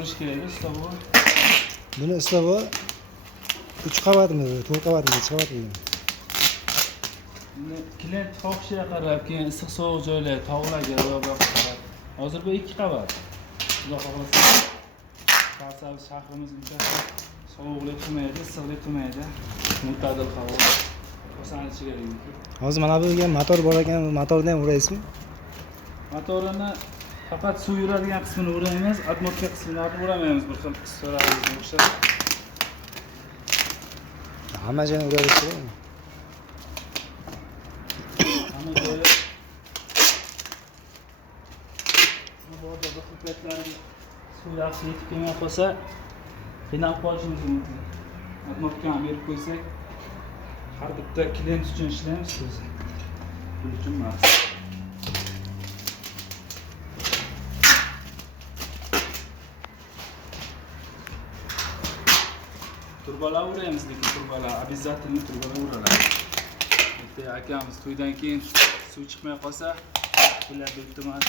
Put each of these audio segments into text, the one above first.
bo'lishi kerak istovi. Buni istovi 3 qavatmi, 4 qavatmi, 5 qavatmi? Klient xohishiga qarab, keyin issiq sovuq joylar, tog'larga ro'yobga qarab. Hozir bu 2 qavat. Xudo xohlasa, Kavsar shahrimiz uncha sovuqlik qilmaydi, issiqlik qilmaydi. Mu'tadil havo. O'sani ichiga kiradi. Hozir mana bu degan motor bor ekan, motorni ham uraysizmi? Motorini faqat suv yuradigan qismini uraymiz, atmosfera qismini uramaymiz, bir xil so'rag'imizga o'xshab. Hamma joyini uradish kerakmi? Hamma joyi bu borda bir xilpatlarga suv yaxshi yetib kelmay qolsa, qiynalib qolishimiz mumkin. Atmosferani berib qo'ysak, har bitta klient uchun ishlaymiz o'zi. Pul uchun emas. Turbalar uramiz, lekin turbalar обязательно turbalar uraladi. Bitta akamiz to'ydan keyin suv chiqmay qolsa, bular iltimos.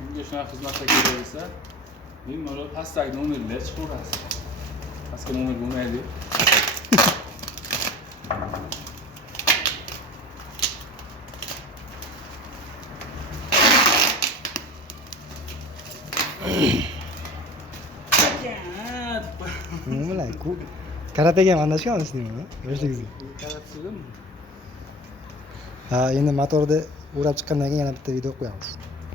Bunga shunaqa xizmatlar kerak bo'lsa, bemalol pastdagi nomerlar chiqaverasiz. Pastga nomer bo'lmaydi. Nima bilan? Karatega yondashganmisizmi? Yoshligingizda. Karatsigami? Ha, endi motorni o'rab chiqqandan keyin yana bitta video qo'yamiz.